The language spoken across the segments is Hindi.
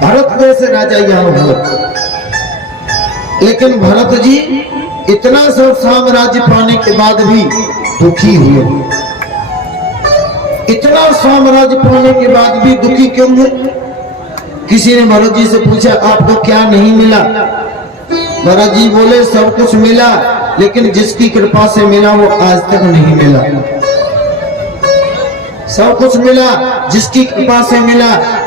भरत जैसे राजा यहाँ हुए, लेकिन भरत जी इतना सब साम्राज्य पाने के बाद भी दुखी हुए। इतना साम्राज्य पाने के बाद भी दुखी क्यों है? किसी ने भरत जी से पूछा आपको क्या नहीं मिला? भरत जी बोले सब कुछ मिला, लेकिन जिसकी कृपा से मिला वो आज तक नहीं मिला। सब कुछ मिला, जिसकी कृपा से मिला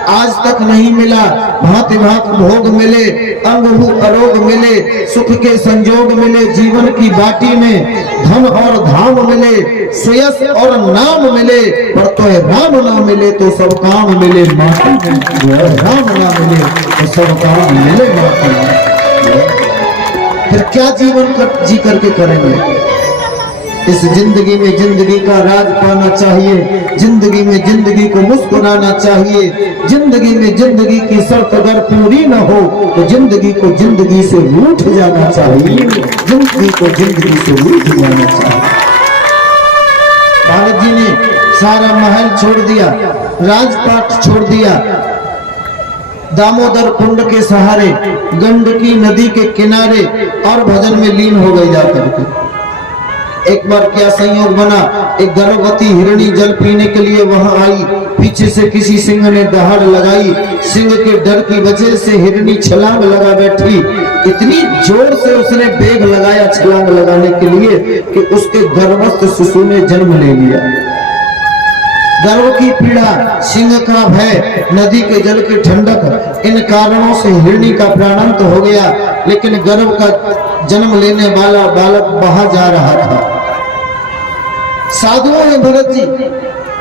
आज तक नहीं मिला। भांति भांति भोग मिले, अंगभू अरोग मिले, सुख के संजोग मिले, जीवन की बाटी में धन और धाम मिले, सुयस और नाम मिले, पर तो राम ना मिले तो सब काम मिले माटी में। राम ना मिले तो सब काम मिले माटी में। फिर क्या जीवन जी करके करेंगे? इस जिंदगी में जिंदगी का राज पाना चाहिए, जिंदगी में जिंदगी को मुस्कुराना चाहिए, जिंदगी में जिंदगी की शर्त अगर पूरी न हो तो जिंदगी को जिंदगी से रूठ जाना चाहिए, जिंदगी को जिंदगी से रूठ जाना चाहिए। भारत जी ने सारा महल छोड़ दिया, राजपाट छोड़ दिया, दामोदर कुंड के सहारे, गंडकी नदी के किनारे और भजन में लीन हो गए जाकर के। एक बार क्या संयोग बना, एक गर्भवती हिरणी जल पीने के लिए वहां आई। पीछे से किसी सिंह ने दहाड़ लगाई, सिंह के डर की वजह से हिरणी छलांग लगा बैठी। इतनी जोर से उसने बेग लगाया छलांग लगाने के लिए कि उसके गर्भस्थ शिशु ने जन्म ले लिया। गर्भ की पीड़ा, सिंह का भय, नदी के जल की ठंडक, इन कारणों से हिरणी का प्राणांत हो गया। लेकिन गर्भ का जन्म लेने वाला बालक बहा जा रहा था। साधुओं ने भरत जी,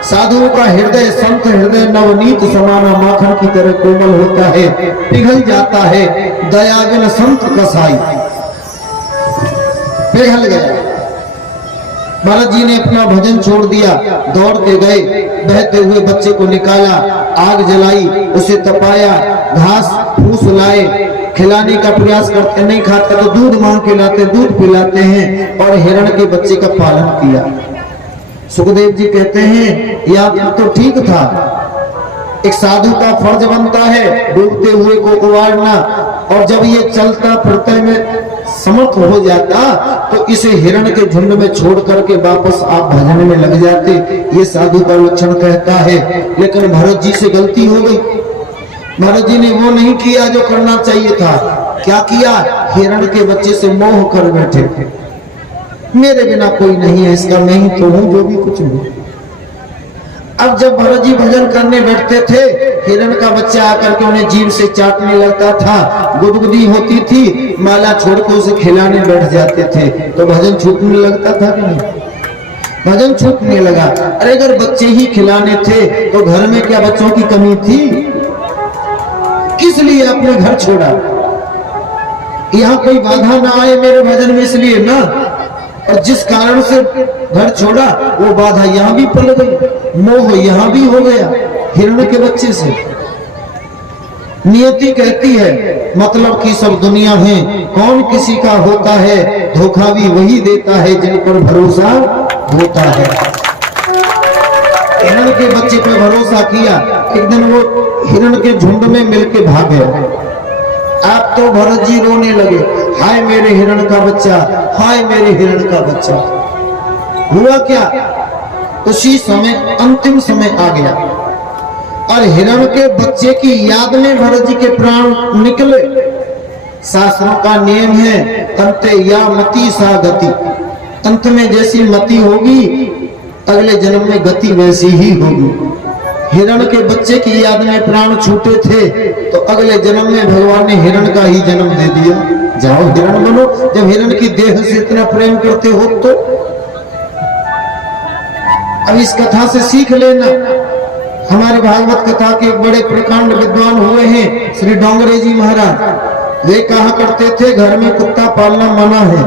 साधुओं का हृदय संत हृदय नवनीत समाना माखन की तरह कोमल होता है, पिघल जाता है। दयाविन संत कसाई पिघल गया। भरत जी ने अपना भजन छोड़ दिया, दौड़ के गए, बहते हुए बच्चे को निकाला, आग जलाई, उसे तपाया, घास फूस लाए, खिलाने का प्रयास करते, नहीं खाता तो दूध मांग के लाते, दूध पिलाते हैं और हिरण के बच्चे का पालन किया। सुखदेव जी कहते हैं यह तो ठीक था, एक साधु का फर्ज बनता है डूबते हुए को उबारना, और जब ये चलता फिरते में समर्थ हो जाता तो इसे हिरण के झुंड में छोड़ करके वापस आप भजन में लग जाते। ये साधु का लक्षण कहता है। लेकिन भरत जी से गलती हो गई। भरत जी ने वो नहीं किया जो करना चाहिए था। क्या किया? हिरण के बच्चे से मोह कर बैठे, मेरे बिना कोई नहीं है, इसका मैं ही तो हूं, जो भी कुछ हूं। अब जब भरत जी भजन करने बैठते थे, हिरण का बच्चा आकर के उन्हें जीभ से चाटने लगता था, गुदगुदी होती थी, माला छोड़ के उसे खिलाने बैठ जाते थे, तो भजन छूटने लगता था कि नहीं? भजन छूटने लगा। अरे अगर बच्चे ही खिलाने थे तो घर में क्या बच्चों की कमी थी? किस लिए अपने घर छोड़ा? यहाँ कोई बाधा ना आए मेरे भजन में, इसलिए ना। और जिस कारण से घर छोड़ा वो बाधा यहाँ भी पड़ गई, मोह यहाँ भी हो गया हिरण के बच्चे से। नियति कहती है मतलब की सब दुनिया है, कौन किसी का होता है, धोखा भी वही देता है जिन पर भरोसा होता है। हिरण के बच्चे पर भरोसा किया, एक दिन वो हिरण के झुंड में मिलके भाग गए। आप तो भरत जी रोने लगे, हाय मेरे हिरण का बच्चा, हाय मेरे हिरण का बच्चा। हुआ क्या? उसी समय अंतिम समय आ गया और हिरण के बच्चे की याद में भरत जी के प्राण निकले। शास्त्रों का नियम है अंते या मति सा गति, अंत में जैसी मति होगी अगले जन्म में गति वैसी ही होगी। हिरण के बच्चे की याद में प्राण छूटे थे तो अगले जन्म में भगवान ने हिरण का ही जन्म दे दिया। जाओ हिरण बनो, जब हिरण की देह से इतना प्रेम करते हो तो। अब इस कथा से सीख लेना। हमारे भागवत कथा के एक बड़े प्रकांड विद्वान हुए हैं श्री डोंगरे जी महाराज। वे कहा करते थे घर में कुत्ता पालना मना है,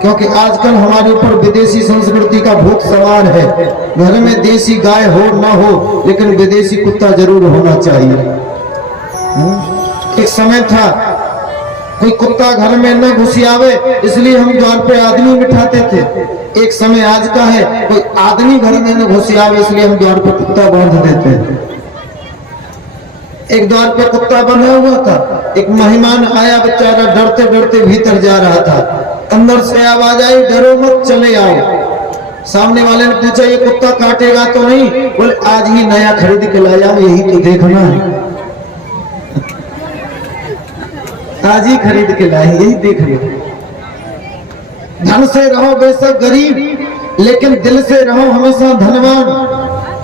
क्योंकि आजकल हमारे ऊपर विदेशी संस्कृति का भूत सवार है। घर में देसी गाय हो ना हो लेकिन विदेशी कुत्ता जरूर होना चाहिए। एक समय था कोई कुत्ता घर में न घुसियावे इसलिए हम द्वार पे आदमी बिठाते थे। एक समय आज का है कोई आदमी घर में न घुसियावे इसलिए हम द्वार पे कुत्ता बांध देते हैं। एक द्वार पे कुत्ता बना हुआ था, एक मेहमान आया, बेचारा डरते डरते भीतर जा रहा था। अंदर से आवाज आई, डरो मत, चले आओ। सामने वाले ने पूछा, ये कुत्ता काटेगा तो नहीं? बोले, आज ही नया खरीद के लाया, यही तो देखना है। आज ही खरीद के लाए, यही देखना। धन से रहो बेशक गरीब, लेकिन दिल से रहो हमेशा धनवान,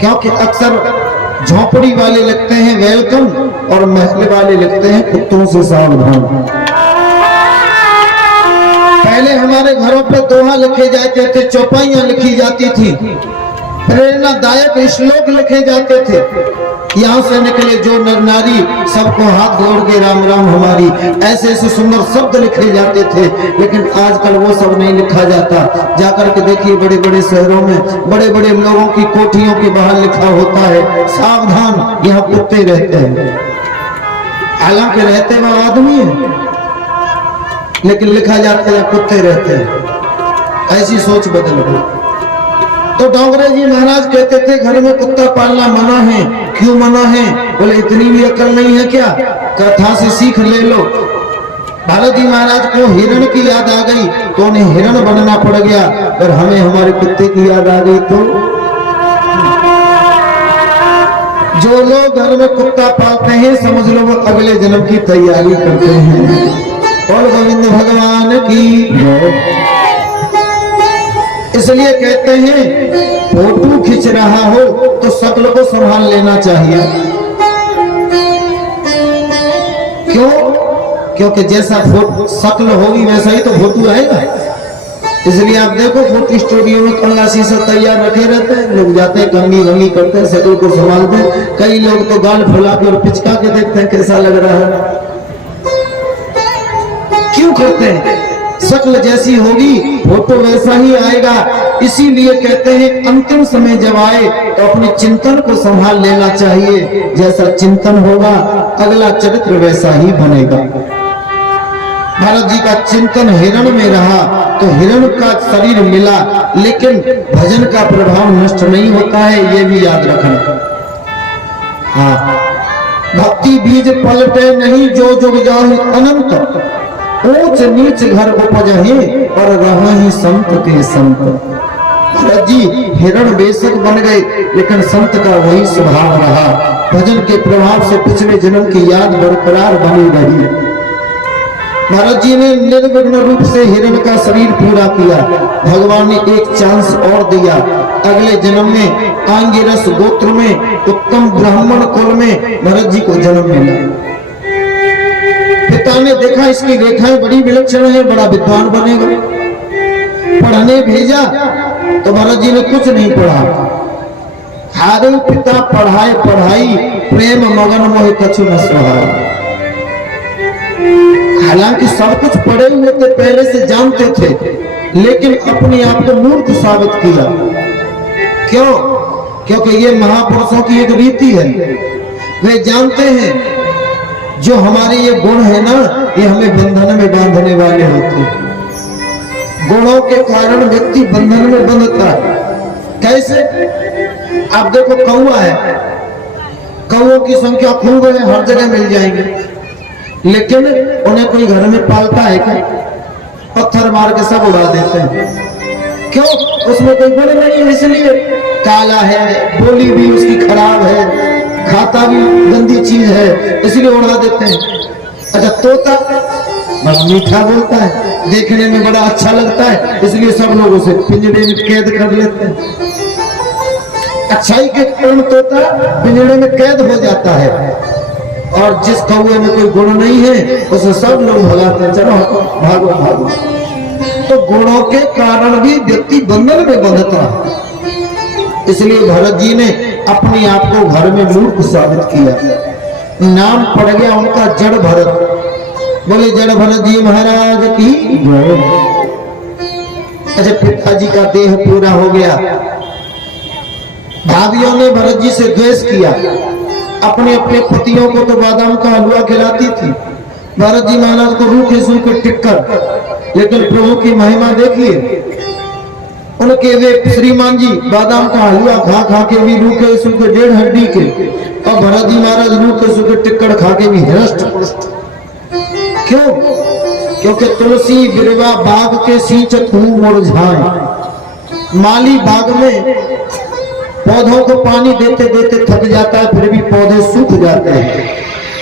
क्योंकि अक्सर झोपड़ी वाले लगते हैं वेलकम और महल वाले लगते हैं कुत्तों से सावधान। पहले हमारे घरों पे दोहा लिखे जाते थे, चौपाइयां लिखी जाती थी, प्रेरणादायक श्लोक लिखे जाते थे। यहाँ से निकले जो नर नारी, सबको हाथ जोड़ के राम राम हमारी, ऐसे ऐसे सुंदर शब्द लिखे जाते थे। लेकिन आजकल वो सब नहीं लिखा जाता। जाकर के देखिए बड़े बड़े शहरों में बड़े बड़े लोगों की कोठियों के बाहर लिखा होता है, सावधान, यहाँ कुत्ते रहते हैं। हालांकि रहते वो आदमी है, लेकिन लिखा जाता है कुत्ते रहते हैं। ऐसी सोच बदल गई। तो डोंगरे जी महाराज कहते थे, घर में कुत्ता पालना मना है। क्यों मना है? बोले, इतनी भी अकल नहीं है क्या? कथा से सीख ले लो। भारत जी महाराज को हिरण की याद आ गई तो उन्हें हिरण बनना पड़ गया, और हमें हमारे कुत्ते की याद आ गई तो। जो लोग घर में कुत्ता पालते हैं, समझ लो वो अगले जन्म की तैयारी करते हैं। और गोविंद भगवान की। इसलिए कहते हैं, फोटो खींच रहा हो तो शक्ल को संभाल लेना चाहिए। क्यों? क्योंकि जैसा शक्ल होगी वैसा ही तो फोटो आएगा। इसलिए आप देखो, फोटो स्टूडियो में कल्ला शीशा तैयार रखे रहते हैं, लोग जाते हैं, कंगी वंगी करते हैं, शक्ल को संभालते हैं। कई लोग तो गाल फुला के और पिचका के देखते हैं कैसा लग रहा है। क्यों करते हैं? शक्ल जैसी होगी फोटो वैसा ही आएगा। इसीलिए कहते हैं, अंतिम समय जब आए तो अपने चिंतन को संभाल लेना चाहिए। जैसा चिंतन होगा अगला चरित्र वैसा ही बनेगा। भारत जी का चिंतन हिरण में रहा तो हिरण का शरीर मिला, लेकिन भजन का प्रभाव नष्ट नहीं होता है, ये भी याद रखना। हाँ, भक्ति बीज पलटे नहीं, जो जुग जाहि अनंत। ऊंच नीच घर उपजहि, पर रहि संत के संत। भरत जी हिरण बेशक बन गए, लेकिन संत का वही स्वभाव रहा। भजन के प्रभाव से पिछले जन्म की याद बरकरार बनी रही। भरत जी ने निर्विघ्न रूप से हिरण का शरीर पूरा किया। भगवान ने एक चांस और दिया। अगले जन्म में आंगिरस गोत्र में उत्तम ब्राह्मण कुल में भरत जी को जन्म मिला। पिता ने देखा इसकी रेखाएं बड़ी विलक्षण है, बड़ा विद्वान बनेगा। पढ़ने भेजा तो भरत जी ने कुछ नहीं पढ़ा। हारे पिता पढ़ाए पढ़ाई, प्रेम मगन मोह कछु न सुहाए। हालांकि सब कुछ पढ़े हुए थे, पहले से जानते थे, लेकिन अपने आप को मूर्ख साबित किया। क्यों? क्योंकि ये महापुरुषों की एक रीति है। वे जानते हैं जो हमारे ये गुण है ना, ये हमें बंधन में बांधने वाले होते हैं। गुणों के कारण व्यक्ति बंधन में बंधता है। कैसे? आप देखो, कौवा है, कौओं की संख्या खूब है, हर जगह मिल जाएंगे, लेकिन उन्हें कोई घर में पालता है क्या? पत्थर मार के सब उड़ा देते हैं। क्यों? उसमें कोई गुण नहीं है, इसलिए काला है, बोली भी उसकी खराब है, खाता भी गंदी चीज है, इसलिए उड़ा देते हैं। अच्छा, तोता बड़ा मीठा बोलता है, देखने में बड़ा अच्छा लगता है, इसलिए सब लोग उसे पिंजरे में कैद कर लेते हैं। अच्छाई के कारण तोता पिंजरे में कैद हो जाता है, और जिस कौवे में कोई गुण नहीं है उसे सब लोग भगाते हैं, चलो भागो भागो। तो गुणों के कारण भी व्यक्ति बंधन में बंधता है। इसलिए भरत जी ने अपने आप को घर में मूर्ख साबित किया। नाम पड़ गया उनका जड़ भरत। बोले जड़ भरत जी महाराज की। अच्छा, पिताजी का देह पूरा हो गया। भाभियों ने भरत जी से द्वेष किया। अपने अपने पतियों को तो बादाम का हलवा खिलाती थी, भरत जी महाराज को रूखे सूखे टिक्कर। लेकिन प्रभु की महिमा देखिए, उनके वे श्रीमान जी बादाम का हलवा खा खा के भी रूखे सूखे 1.5 हड्डी के, और भरत जी महाराज रूखे सूखे टिक्कड़ खा के भी हृष्ट पुष्ट। क्यों? क्योंकि तुलसी बिरवा बाग के सींचत हूँ मुरझाए। माली बाग में पौधों को पानी देते देते थक जाता है, फिर भी पौधे सूख जाते हैं,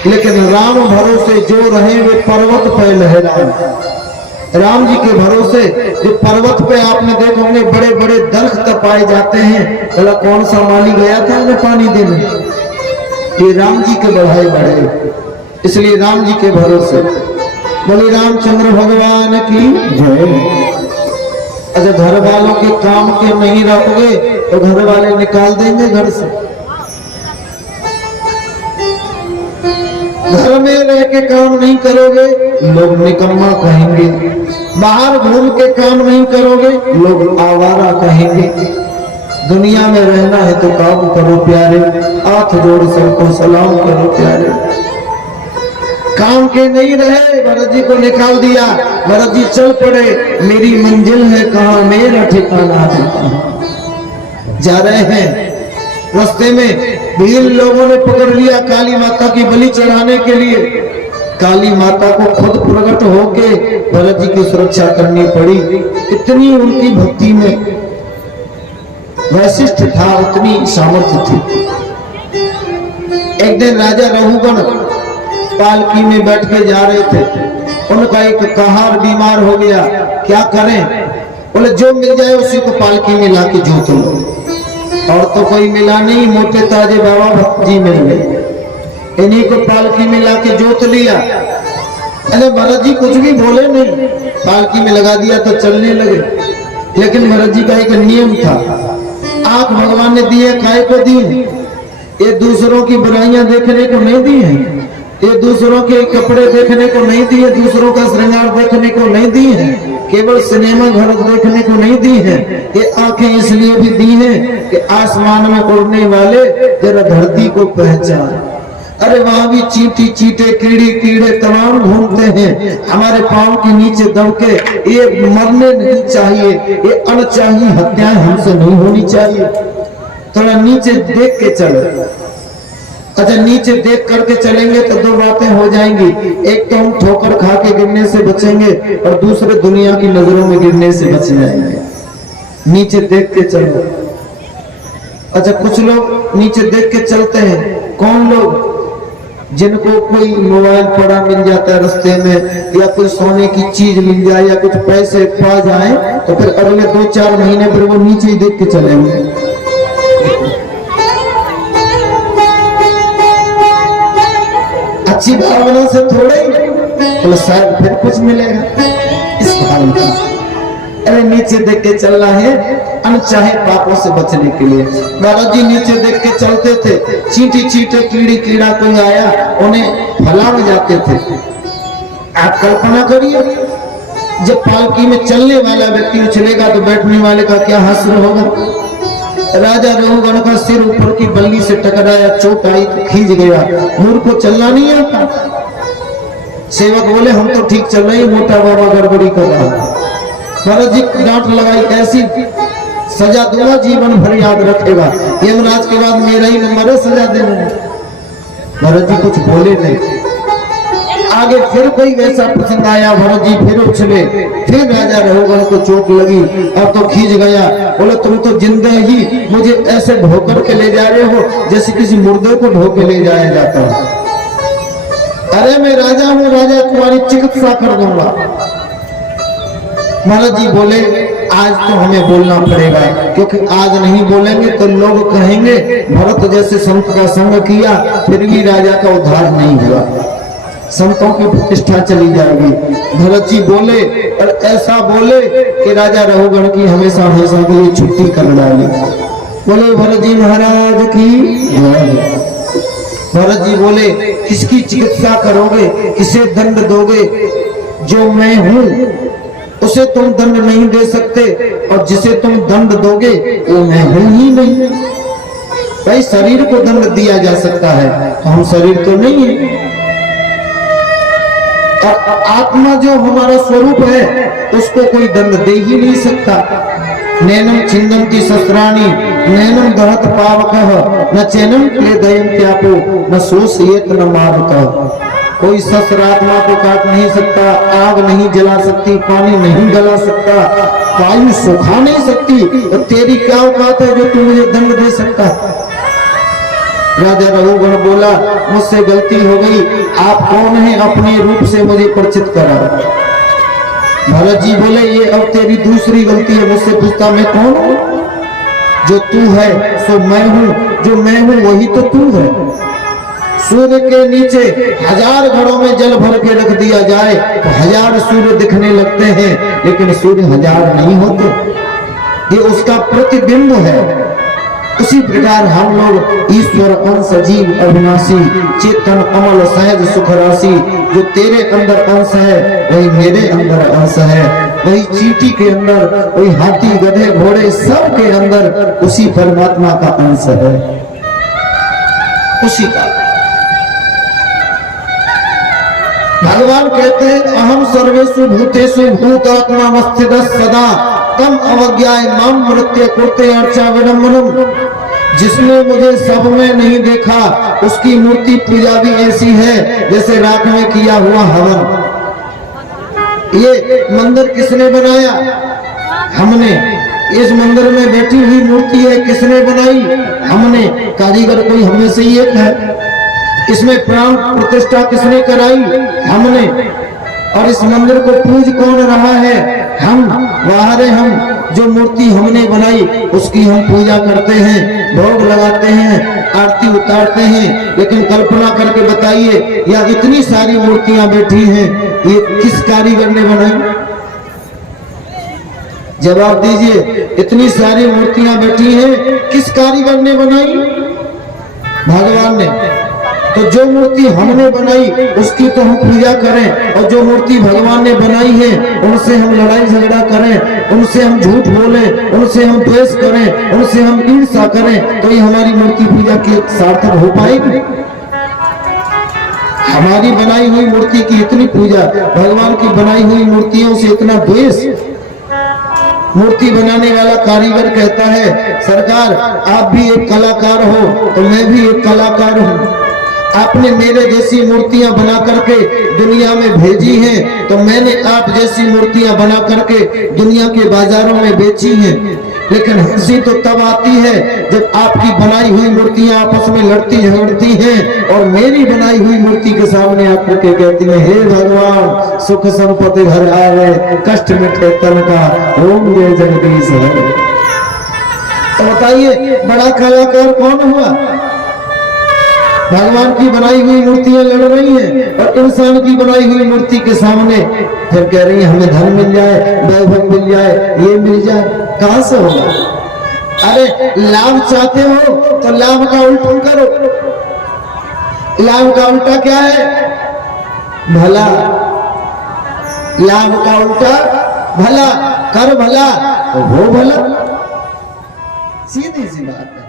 लेकिन राम भरोसे जो रहे वे पर्वत पे लहराए। राम जी के भरोसे जो पर्वत पे आपने देखो होंगे बड़े बड़े दरख्त पाए जाते हैं, बोला कौन सा माली गया था उन्हें पानी देने? ये राम जी के बढ़ाए बढ़े, इसलिए राम जी के भरोसे। बोले रामचंद्र भगवान की जय। अच्छा, घर वालों के काम के नहीं रहोगे तो घर वाले निकाल देंगे घर से। घर में रह के काम नहीं करोगे लोग निकम्मा कहेंगे, बाहर घूम के काम नहीं करोगे लोग आवारा कहेंगे। दुनिया में रहना है तो काम करो प्यारे, हाथ जोड़ सबको सलाम करो प्यारे। काम के नहीं रहे, भरत जी को निकाल दिया, भरत जी चल पड़े, मेरी मंजिल है कहाँ, मेरा ठिकाना है कहाँ। जा रहे हैं, रास्ते में भीड़ लोगों ने पकड़ लिया काली माता की बलि चढ़ाने के लिए। काली माता को खुद प्रकट होके भरत जी की सुरक्षा करनी पड़ी। इतनी उनकी भक्ति में वैशिष्ट था, उतनी सामर्थ्य थी। एक दिन राजा रघुगण पालकी में बैठ के जा रहे थे, उनका एक कहार बीमार हो गया, क्या करें? बोले जो मिल जाए उसी को पालकी में लाके जोत लो। और तो कोई मिला नहीं, मोटे ताजे बाबा भक्त जी मिल गए, इन्हीं को पालकी में लाके जोत लिया। अरे भरत जी कुछ भी बोले नहीं, पालकी में लगा दिया तो चलने लगे। लेकिन भरत जी का एक नियम था, आंख भगवान ने दी है, काय को दी है? ये दूसरों की बुराइयां देखने को नहीं दी है, ये दूसरों के कपड़े देखने को नहीं दी है, दूसरों का श्रृंगार देखने को नहीं दी है, केवल सिनेमा घर देखने को नहीं दी है। ये आंखें इसलिए भी दी हैं कि आसमान में उड़ने वाले जरा धरती को पहचान। अरे वहां भी चींटी चींटे कीड़ी कीड़े तमाम घूमते हैं, हमारे पांव के नीचे दब के। ये मरने नहीं चाहिए, ये अनचाही हत्याएं हमसे नहीं होनी चाहिए। थोड़ा नीचे देख के चलो। अच्छा, नीचे देख करके चलेंगे तो दो बातें हो जाएंगी, एक तो हम ठोकर खा के गिरने से बचेंगे और दूसरे दुनिया की नजरों में गिरने से बच जाएंगे। नीचे देख के चलो। अच्छा, कुछ लोग नीचे देख के चलते हैं। कौन लोग? जिनको कोई मोबाइल पड़ा मिल जाता है रास्ते में, या कोई सोने की चीज मिल जाए, या कुछ पैसे पा जाए, तो फिर अगले 2-4 महीने फिर वो नीचे ही देख के चलेंगे। अच्छी भावना से थोड़े तो शायद फिर कुछ मिलेगा इस भावना। अरे नीचे देख के चलना है अनचाहे पापों से बचने के लिए। महाराज जी नीचे देख के चलते थे, चींटी चींटे कीड़ी कीड़ा कोई आया उन्हें भला में जाते थे। आप कल्पना करिए, जब पालकी में चलने वाला व्यक्ति उछलेगा तो बैठने वाले का क्या हश्र होगा। राजा रघुगण का सिर ऊपर की बल्ली से टकराया, चोट आई तो खींच गया। मूर्ख को चलना नहीं आता। सेवक बोले हम तो ठीक चल रहे, मोटा बाबा गड़बड़ी कर रहा है। भरत जी डांट लगाई, कैसी सजा दूंगा, जीवन भर याद रखेगा, यमराज के बाद मेरा ही नंबर है सजा देने। भरत जी कुछ बोले नहीं। आगे फिर कोई वैसा प्रसंग आया, भरत जी फिर उछले, फिर राजा रघुगण को चोट लगी, अब तो खींच गया। बोले तुम तो जिंदा ही मुझे ऐसे ढोकर के ले जा रहे हो जैसे किसी मुर्दे को ढो के ले जाया जाता है। अरे मैं राजा हूँ, राजा तुम्हारी चिकित्सा कर दूंगा। महाराज जी बोले आज तो हमें बोलना पड़ेगा, क्योंकि आज नहीं बोलेंगे तो लोग कहेंगे भरत जैसे संत का संग किया फिर भी राजा का उद्धार नहीं हुआ, संतों की प्रतिष्ठा चली जाएगी। भरत जी बोले और ऐसा बोले कि राजा रघुगण की हमेशा हमेशा के लिए छुट्टी कर डाली। बोले भरत जी महाराज की जय। भरत जी बोले किसकी चिकित्सा करोगे, किसे दंड दोगे? जो मैं हूँ उसे तुम दंड नहीं दे सकते, और जिसे तुम दंड दोगे वो मैं हूं ही नहीं। भाई शरीर को दंड दिया जा सकता है, तो हम शरीर तो नहीं है। और आत्मा जो हमारा स्वरूप है उसको कोई दंड दे ही नहीं सकता। नैनम छिंदन्ति शस्त्राणि नैनम दहत पावकः न चैनम क्लेदयन्त्यापो न शोषयेत न मारुतः। कोई शस्त्र आत्मा को काट नहीं सकता, आग नहीं जला सकती, पानी नहीं गला सकता, वायु सुखा नहीं सकती, तो तेरी क्या औकात है जो तू मुझे दंड दे सकता। राजा रघुगण बोला, मुझसे गलती हो गई, आप कौन हैं अपने रूप से मुझे परिचित करा। भरत जी बोले, ये अब तेरी दूसरी गलती है, मुझसे पूछता मैं कौन हूं। जो तू है सो मैं हूं, जो मैं हूं वही तो तू है। सूर्य के नीचे 1000 घड़ों में जल भर के रख दिया जाए तो 1000 सूर्य दिखने लगते हैं, लेकिन सूर्य 1000 नहीं होते, ये उसका प्रतिबिंब है। उसी प्रकार हम लोग ईश्वर अंश जीव अविनाशी चेतन अमल सहज सुख राशि, जो तेरे अंदर अंश है वही मेरे अंदर अंश है, वही चींटी के अंदर, वही हाथी गधे घोड़े सब के अंदर उसी परमात्मा का अंश है, उसी का। भगवान कहते हैं, अहम सर्वेषु भूतेषु भूतात्मावस्थितः सदा तम अवज्ञाय माम मृत्य कुर्ते अर्चा विडम्बनम। जिसने मुझे सब में नहीं देखा उसकी मूर्ति पूजा भी ऐसी है जैसे रात में किया हुआ हवन। ये मंदिर किसने बनाया? हमने। इस मंदिर में बैठी हुई मूर्ति है, किसने बनाई? हमने। कारीगर कोई हमें से ही एक है। इसमें प्राण प्रतिष्ठा किसने कराई? हमने। और इस मंदिर को पूज कौन रहा है? हम। बाहर हम। जो मूर्ति हमने बनाई उसकी हम पूजा करते हैं, भोग लगाते हैं, आरती उतारते हैं, लेकिन कल्पना करके बताइए, या इतनी सारी मूर्तियां बैठी हैं, ये किस कारीगर ने बनाई? जवाब दीजिए। इतनी सारी मूर्तियां बैठी हैं, किस कारीगर ने बनाई? भगवान ने। तो जो मूर्ति हमने बनाई उसकी तो हम पूजा करें, और जो मूर्ति भगवान ने बनाई है उनसे हम लड़ाई झगड़ा करें, उनसे हम झूठ बोलें, उनसे हम द्वेष करें, उनसे हम ईर्ष्या करें, तो ये हमारी मूर्ति पूजा की सार्थक हो पाएगी? हमारी बनाई हुई मूर्ति की इतनी पूजा, भगवान की बनाई हुई मूर्तियों से इतना द्वेष। मूर्ति बनाने वाला कारीगर कहता है, सरकार आप भी एक कलाकार हो तो मैं भी एक कलाकार हूँ। आपने मेरे जैसी मूर्तियां बना करके दुनिया में भेजी हैं, तो मैंने आप जैसी मूर्तियां बना करके दुनिया के बाजारों में बेची हैं। लेकिन हंसी तो तब आती है जब आपकी बनाई हुई मूर्तियां आपस में लड़ती झगड़ती हैं, और मेरी बनाई हुई मूर्ति के सामने आकर के कहती है, हे भगवान सुख संपत्ति घर आवे, कष्ट मिटे तन का, ओम जय जगदीश हरे। तो बताइए बड़ा कलाकार कौन हुआ? भगवान की बनाई हुई मूर्तियां लड़ रही हैं, और इंसान की बनाई हुई मूर्ति के सामने फिर कह रही है हमें धन मिल जाए, वैभव मिल जाए, ये मिल जाए। कहां से होगा? अरे लाभ चाहते हो तो लाभ का उल्टा करो। लाभ का उल्टा क्या है? भला। लाभ का उल्टा भला। कर भला हो भला, सीधी सी बात है।